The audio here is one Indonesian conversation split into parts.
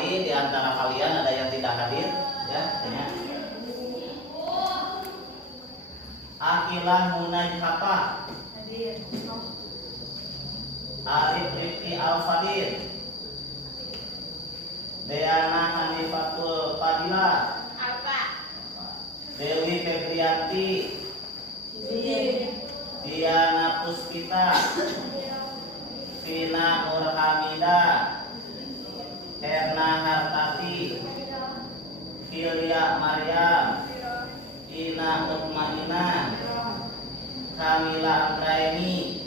barangkali di antara kalian ada yang tidak hadir, ya, tanya. Akilah Munaj Hapa. Hadir. Arif Rifki Al-Fadil. Deana Hanifatul Fadila. Apa? Dewi Febrianti. Hadir. Diana Puspita. Vina Nurhamida. Erna Hartati. Hilya Maryam. Ina Mutmainah. Kamila Andraini.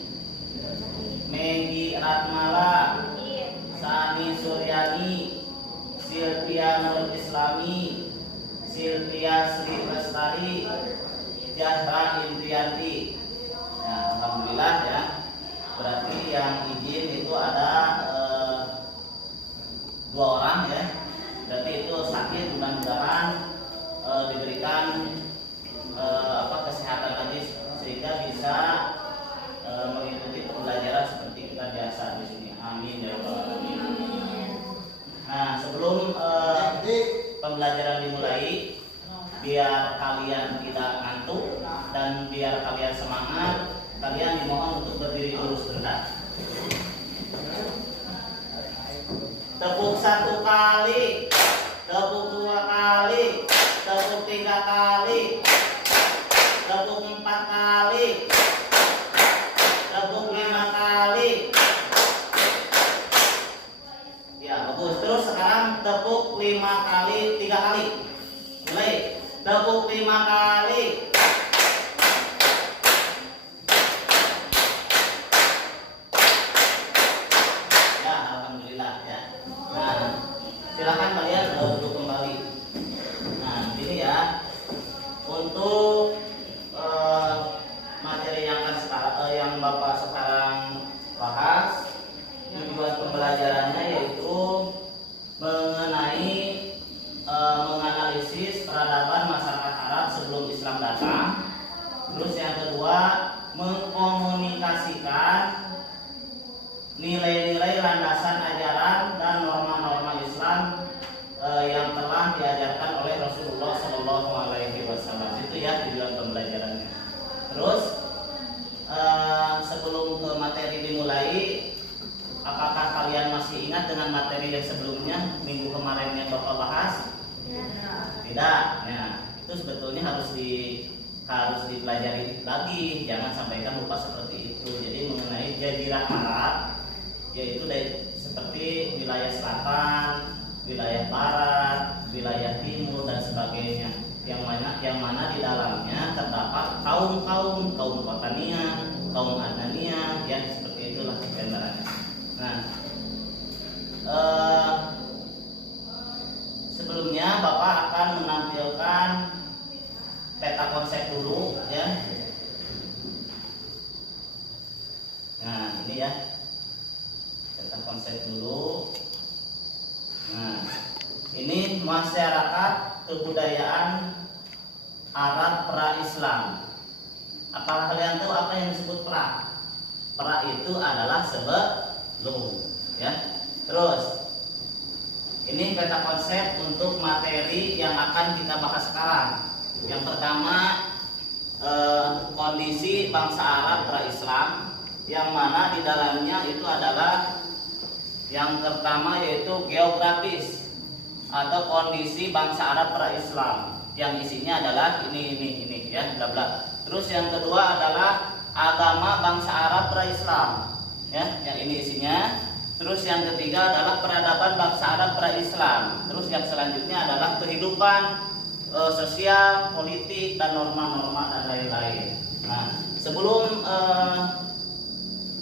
Megi Ratmala. Sani Suryani. Silvia Nur Islami. Silvia Sri Lestari. Jahra Indrianti. Ya, alhamdulillah ya. Berarti yang izin itu ada 2 orang ya. Berarti itu sakit, mudah-mudahan diberikan kesehatan lagi sehingga bisa mengikuti pembelajaran seperti kita biasa di sini. Amin ya rabbal alamin. Nah, sebelum pembelajaran dimulai, biar kalian tidak ngantuk dan biar kalian semangat, kalian dimohon untuk berdiri lurus sebentar. Tepuk 1 kali, tepuk 2 kali, tepuk 3 kali, tepuk 4 kali, tepuk 5 kali. Ya, bagus. Terus sekarang tepuk 5 kali, 3 kali. Mulai. Tepuk 5 kali. Ya, alhamdulillah ya. Nah, silakan kalian duduk kembali. Nah, ini ya. Untuk materi yang yang Bapak sekarang bahas, tujuan pembelajarannya yaitu mengenai menganalisis peradaban masyarakat Arab sebelum Islam datang. Terus yang kedua, mengkomunikasikan nilai-nilai landasan ajaran dan norma-norma Islam yang telah diajarkan oleh Rasulullah Shallallahu Alaihi Wasallam. Itu ya tujuan pembelajarannya. Terus sebelum ke materi dimulai, apakah kalian masih ingat dengan materi yang sebelumnya minggu kemarin yang Bapak bahas? Ya. Tidak. Nah, itu sebetulnya harus dipelajari lagi, jangan sampaikan lupa seperti itu. Jadi mengenai Jazirah Arab, yaitu seperti wilayah selatan, wilayah barat, wilayah timur dan sebagainya. Yang mana di dalamnya terdapat kaum Qatania, kaum Adnania, ya seperti itulah gambarannya. Nah, sebelumnya Bapak akan menampilkan peta konsep dulu ya. Nah, ini ya. Peta konsep dulu. Nah, ini masyarakat kebudayaan Arab pra-Islam. Apakah kalian tahu apa yang disebut pra? Pra itu adalah sebelum ya. Terus ini peta konsep untuk materi yang akan kita bahas sekarang. Yang pertama, kondisi bangsa Arab pra-Islam, yang mana di dalamnya itu adalah yang pertama yaitu geografis atau kondisi bangsa Arab pra-Islam, yang isinya adalah ini ya, bla bla. Terus yang kedua adalah agama bangsa Arab pra-Islam, ya, yang ini isinya. Terus yang ketiga adalah peradaban bangsa Arab pra-Islam. Terus yang selanjutnya adalah kehidupan sosial, politik, dan norma-norma dan lain-lain. Nah, sebelum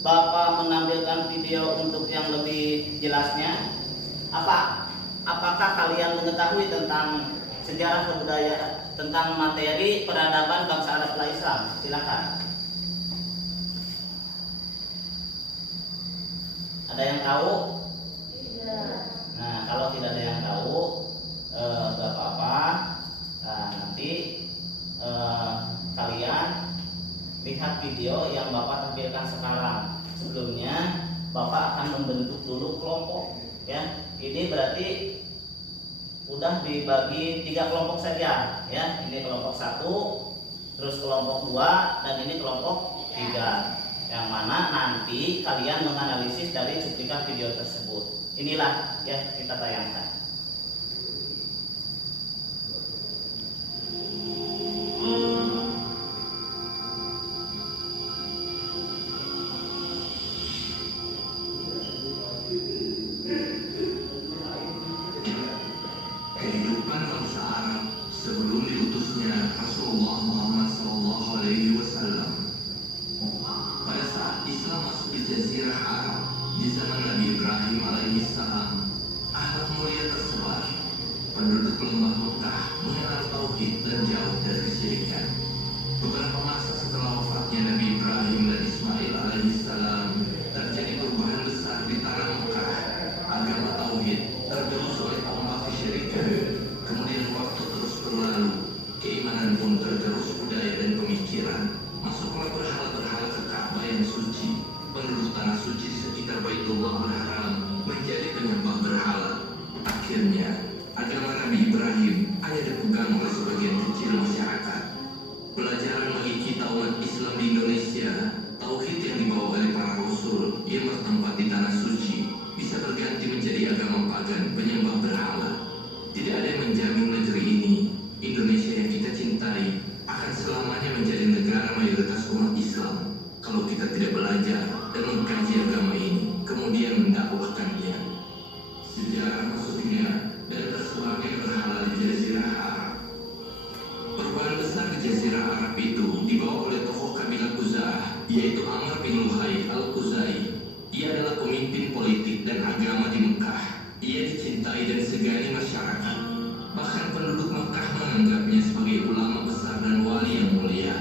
Bapak menampilkan video untuk yang lebih jelasnya, apakah kalian mengetahui tentang sejarah kebudayaan, tentang materi peradaban bangsa Arab pra-Islam? Silakan. Ada yang tahu? Tidak. Nah, kalau tidak ada yang tahu, gak apa-apa. Nah, nanti kalian lihat video yang Bapak tampilkan sekarang. Sebelumnya Bapak akan membentuk dulu kelompok, ya. Ini berarti berarti udah dibagi 3 kelompok saja ya. Ini kelompok 1, terus kelompok 2, dan ini kelompok 3. Yang mana nanti kalian menganalisis dari cuplikan video tersebut. Inilah ya kita tayangkan. Kehidupan bangsa Arab sebelum diutusnya Rasulullah Muhammad SAW. Pada saat Islam masuk di Jazirah Arab di zaman Nabi Ibrahim alaihissalam, akhlak mulia tersebar. Penduduk lembah Mekah mengenal tauhid dan jauh dari kesyirikan. Beberapa masa setelah wafatnya Nabi Ibrahim dan Ismail alaihissalam, terjadi perubahan besar di tanah Mekah. Agama tauhid tergerus oleh ombak kesyirikan. Kemudian waktu terus berlalu, keimanan pun tergerus budaya dan pemikiran. Masuklah berhala-berhala ke Ka'bah yang suci. Penduduk tanah suci di sekitar Baitullah Al-Haram menjadi penyembah berhala. Akhirnya, agama Nabi Ibrahim hanya dipegang oleh sebagian kecil masyarakat. Pelajaran bagi kita umat Islam di Indonesia, tauhid yang dibawa oleh para rasul yang bertempat di tanah suci bisa berganti menjadi agama pagan penyembah berhala. Tidak ada yang menjamin negeri ini, Indonesia yang kita cintai, akan selamanya menjadi negara mayoritas umat Islam kalau kita tidak belajar dan mengkaji agama ini, kemudian mendakwahkannya. Sejarah masuknya dan tersebarnya berhala di Jazirah Arab. Perubahan besar di Jazirah Arab itu dibawa oleh tokoh kabilah Khuza'ah, yaitu Amr bin Luhai al-Khuzai. Ia adalah pemimpin politik dan agama di Mekah. Ia dicintai dan segani masyarakat. Bahkan penduduk Mekah menganggapnya sebagai ulama besar dan wali yang mulia.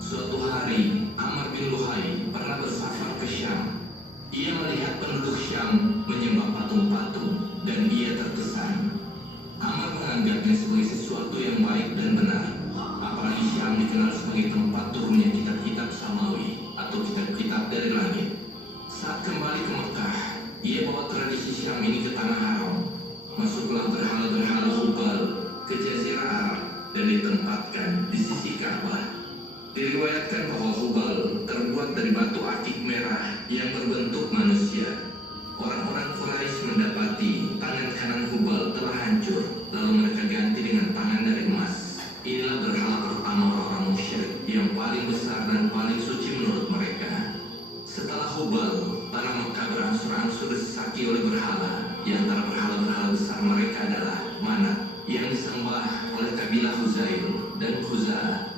Suatu hari, Amr bin Luhai pernah bersafar ke Syam. Ia melihat penduduk Syam menyembah patung-patung dan ia terkesan. Amr menganggapnya sebagai sesuatu yang baik dan benar. Apalagi Syam dikenal sebagai tempat turunnya kitab-kitab samawi atau kitab-kitab dari langit. Saat kembali ke Mekah, ia bawa tradisi Syam ini ke tanah haram. Masuklah berhala-berhala Hubal ke Jazirah Arab dan ditempatkan di sisi Ka'bah. Diriwayatkan bahwa Hubal terbuat dari batu akik merah yang berbentuk manusia. Orang-orang Quraisy mendapati tangan kanan Hubal telah hancur, lalu mereka ganti dengan tangan dari emas. Inilah berhala pertama orang-orang musyrik yang paling besar dan paling suci menurut mereka. Setelah Hubal, tanah Mekah berangsur-angsur disesaki oleh berhala. Di antara berhala-berhala besar mereka adalah Manat yang disembah oleh kabilah Huzail dan Khuza'ah.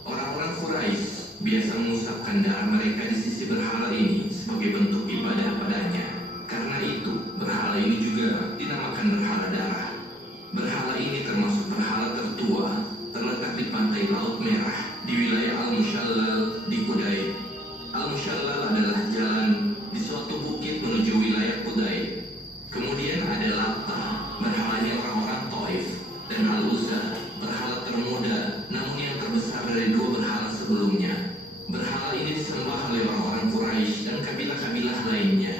Orang-orang Quraisy biasa mengusapkan darah mereka di sisi berhala ini sebagai bentuk ibadah padanya. Karena itu, berhala ini juga dinamakan berhala darah. Berhala ini termasuk berhala tertua, terletak di pantai Laut Merah di wilayah Al-Mushallal di Kudaid. Al-Mushallal adalah jalan di suatu bukit menuju wilayah Kudaid. Kemudian ada Lata, berhalanya orang-orang Taif, dan Al-Uzza, berhala termuda namun yang terbesar dari 2 berhala sebelumnya. Berhala ini disembah oleh orang-orang Quraisy dan kabilah-kabilah lainnya.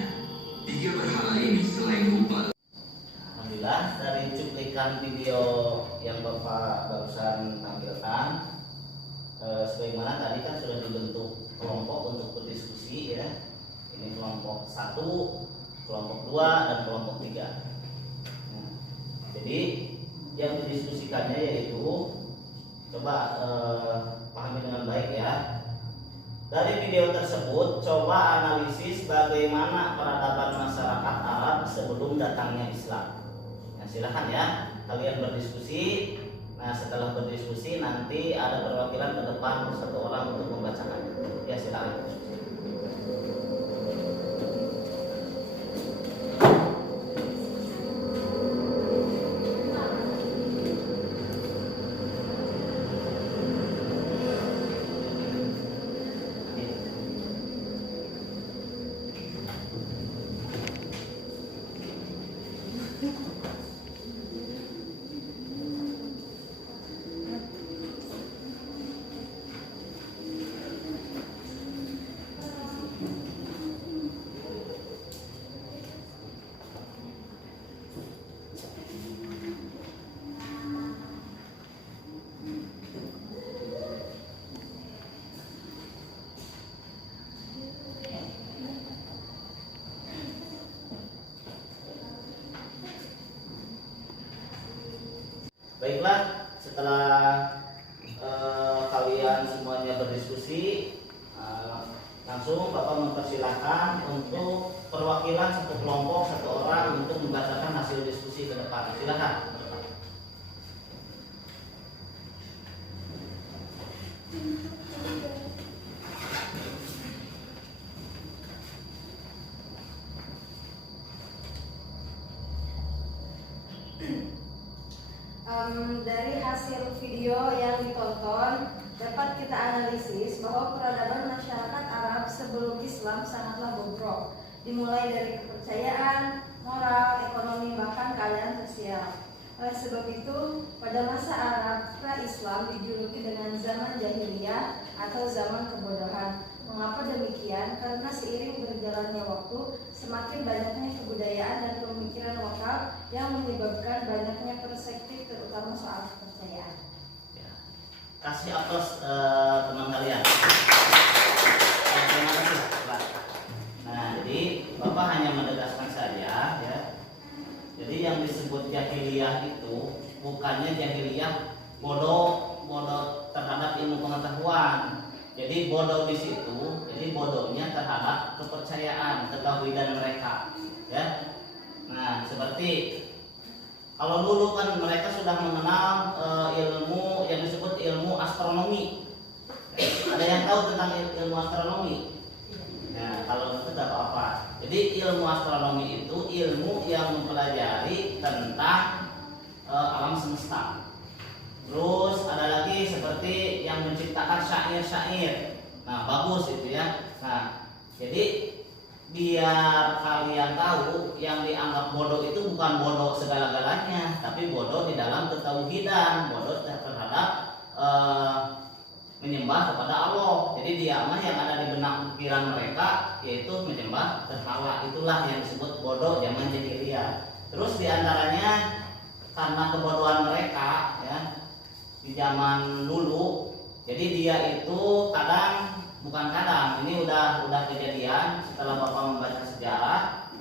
3 berhala ini selain Hubal. Alhamdulillah, dari cuplikan video yang Bapak barusan tampilkan, sebagaimana tadi kan sudah dibentuk kelompok untuk berdiskusi ya. Ini kelompok 1, kelompok 2, dan kelompok 3. Nah, jadi yang didiskusikannya yaitu, coba pahami dengan baik ya. Dari video tersebut, coba analisis bagaimana peradaban masyarakat Arab sebelum datangnya Islam. Nah, silakan ya, kalian berdiskusi. Nah, setelah berdiskusi nanti ada perwakilan ke depan 1 orang untuk membacakan. Ya, silakan. Baiklah, setelah kalian semuanya berdiskusi, langsung Bapak mempersilahkan untuk perwakilan satu kelompok, satu orang untuk membacakan hasil diskusi ke depan. Silakan. Dari hasil video yang ditonton dapat kita analisis bahwa peradaban masyarakat Arab sebelum Islam sangatlah bobrok, dimulai dari kepercayaan, moral, ekonomi, bahkan keadaan sosial. Oleh sebab itu, pada masa Arab pra-Islam dijuluki dengan zaman jahiliyah atau zaman kebodohan. Mengapa demikian? Karena seiring berjalannya waktu, semakin banyaknya kebudayaan dan pemikiran lokal yang menyebabkan banyaknya perspektif, terutama soal kepercayaan. Ya. Kasih aplaus teman kalian. Terima kasih, Pak. Nah, jadi Bapak hanya menegaskan saja, ya. Jadi yang disebut jahiliyah itu bukannya jahiliyah bodoh terhadap ilmu pengetahuan. Jadi bodoh di situ, jadi bodohnya terhadap kepercayaan, ketauhidan mereka, ya. Nah, seperti kalau dulu kan mereka sudah mengenal ilmu yang disebut ilmu astronomi. Ada yang tahu tentang ilmu astronomi? Nah, kalau itu tidak apa-apa. Jadi ilmu astronomi itu ilmu yang mempelajari tentang alam semesta. Terus ada lagi seperti yang menciptakan syair-syair. Nah, bagus itu ya. Nah, jadi biar kalian tahu yang dianggap bodoh itu bukan bodoh segala-galanya, tapi bodoh di dalam ketauhidan, bodoh terhadap menyembah kepada Allah. Jadi dia mah yang ada di benak pikiran mereka yaitu menyembah berhala. Itulah yang disebut bodoh zaman jahiliyah. Terus diantaranya karena kebodohan mereka, ya, di zaman dulu, jadi dia itu ini udah kejadian setelah Bapak membaca sejarah,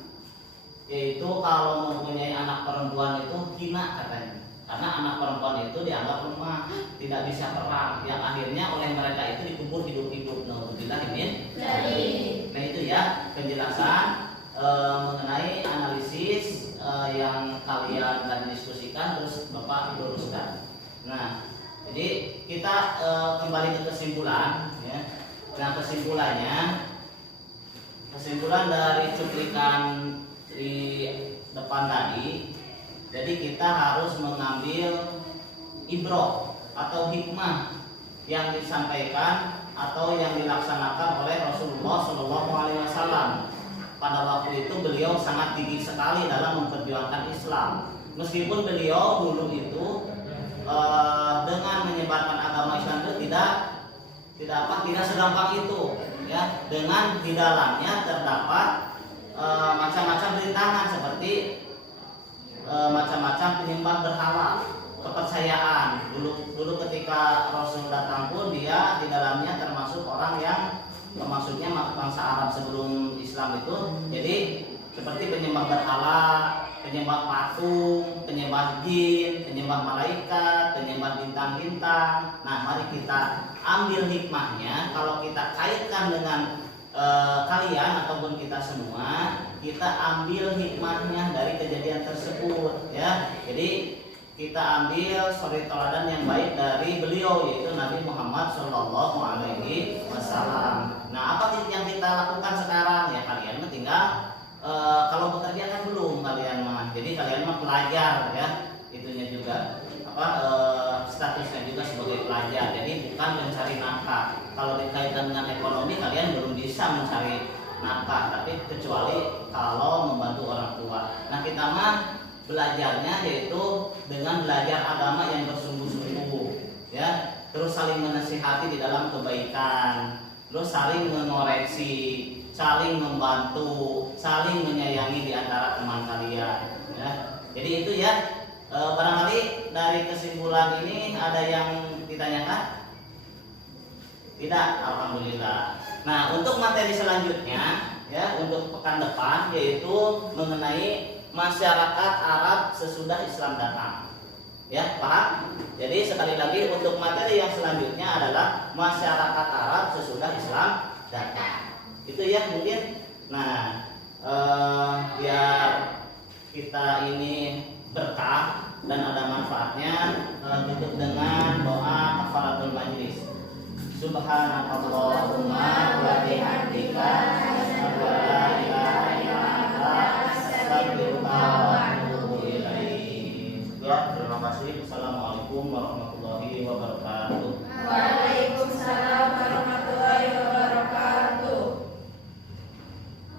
yaitu kalau mempunyai anak perempuan itu hina katanya, karena anak perempuan itu dianggap lemah, tidak bisa perang, yang akhirnya oleh mereka itu dikubur hidup-hidup. Nah itu ya penjelasan mengenai analisis yang kalian dan diskusikan, terus Bapak luruskan. Nah, jadi kita kembali ke kesimpulan, ya. Nah, kesimpulan dari cuplikan di depan tadi, jadi kita harus mengambil ibrah atau hikmah yang disampaikan atau yang dilaksanakan oleh Rasulullah SAW. Pada waktu itu beliau sangat gigih sekali dalam memperjuangkan Islam. Meskipun beliau dulu itu dengan menyebarkan agama Islam itu tidak segampang itu, ya. Dengan di dalamnya terdapat macam-macam rintangan seperti macam-macam penyembah berhala, kepercayaan. Dulu ketika Rasul datang pun dia di dalamnya termasuk orang yang maksudnya bangsa Arab sebelum Islam itu, jadi seperti penyembah berhala, penyembah patung, penyembah jin, penyembah malaikat, penyembah bintang-bintang. Nah, mari kita ambil hikmahnya. Kalau kita kaitkan dengan kalian ataupun kita semua, kita ambil hikmahnya dari kejadian tersebut, ya. Jadi kita ambil suri teladan yang baik dari beliau, yaitu Nabi Muhammad SAW. Nah, apa yang kita lakukan sekarang? Ya, kalian tinggal kalau bekerja kan belum kalian mah. Jadi kalian mah pelajar, ya. Itunya juga statusnya juga sebagai pelajar. Jadi bukan mencari nafkah. Kalau dikaitkan dengan ekonomi, kalian belum bisa mencari nafkah, tapi kecuali kalau membantu orang tua. Nah, kita mah belajarnya yaitu dengan belajar agama yang bersungguh-sungguh, ya. Terus saling menasihati di dalam kebaikan, terus saling mengoreksi, saling membantu, saling menyayangi di antara teman kalian, ya. Jadi itu ya, barangkali dari kesimpulan ini ada yang ditanyakan? Tidak, alhamdulillah. Nah, untuk materi selanjutnya, ya, untuk pekan depan yaitu mengenai masyarakat Arab sesudah Islam datang. Ya, paham? Jadi sekali lagi untuk materi yang selanjutnya adalah masyarakat Arab sesudah Islam datang. Itu ya mungkin. Nah, biar kita ini berkah dan ada manfaatnya, tutup dengan doa kafaratul majlis. Subhanakallahumma wa bihamdika asyhadu an la ilaha illa anta astaghfiruka wa atubu ilaik. Ya, terima kasih. Assalamualaikum warahmatullahi wabarakatuh.